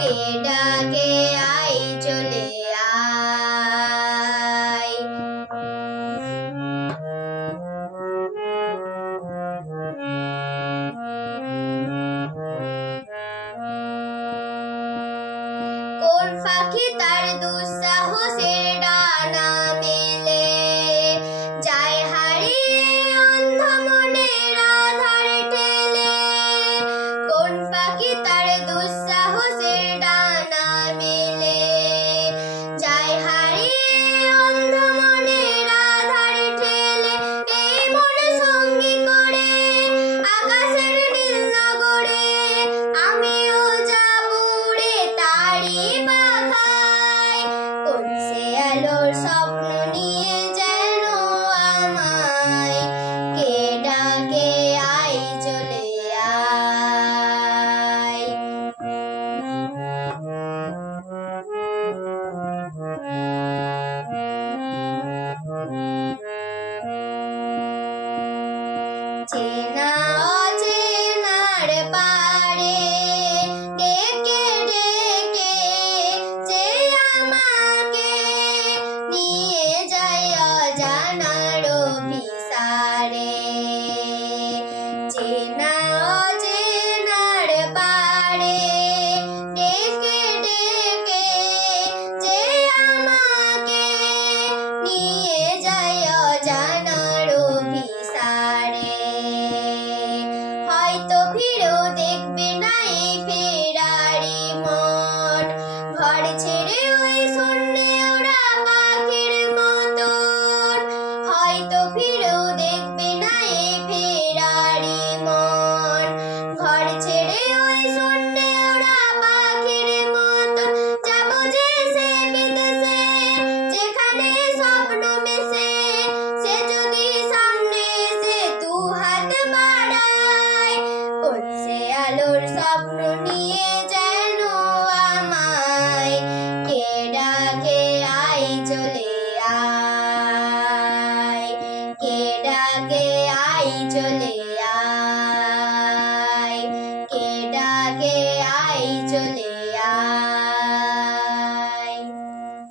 কে ডাকে আই চলে আয়, কোন পাখি তার দুঃসাহসের ডানা মেলে যায় হারিয়ে অন্ধ মনের আধার ঠেলে। কোন পাখি তার দুঃসাহসের ডানা মেলে যায় হারিয়ে অন্ধ মনের আধার ঠেলে। এই মন সঙ্গী করে আকাশের নীল নগরে আমিও যাব রে তারি বাখায়। কোন সে আলোর স্বপ্ন নিয়ে যেন আমায় কে ডাকে আই চলে আয়। চেনা অচেনার পারে ডেকে ডেকে যে আমাকে নিয়ে যায় অজানার অভিসারে। চেনা অচেনার পারে ডেকে ডেকে যে আমাকে নিয়ে যায় অজানার অভিসারে। হয়তো ফিরেও দেখবে না এই ফেরারি মন, ঘর ছেড়ে ওই শূন্যে ওরা পাখির মতন। হয়তো ফিরেও দেখবে না এই ফেরারি মন, ঘর ছেড়ে ওই শূন্যে ওরা পাখির মতন। যাবো যে সে বিদেশে যেখানে স্বপ্ন মেশে, সে যদি সামনে এসে দু হাত বাড়ায়। কোন সে আলোর স্বপ্ন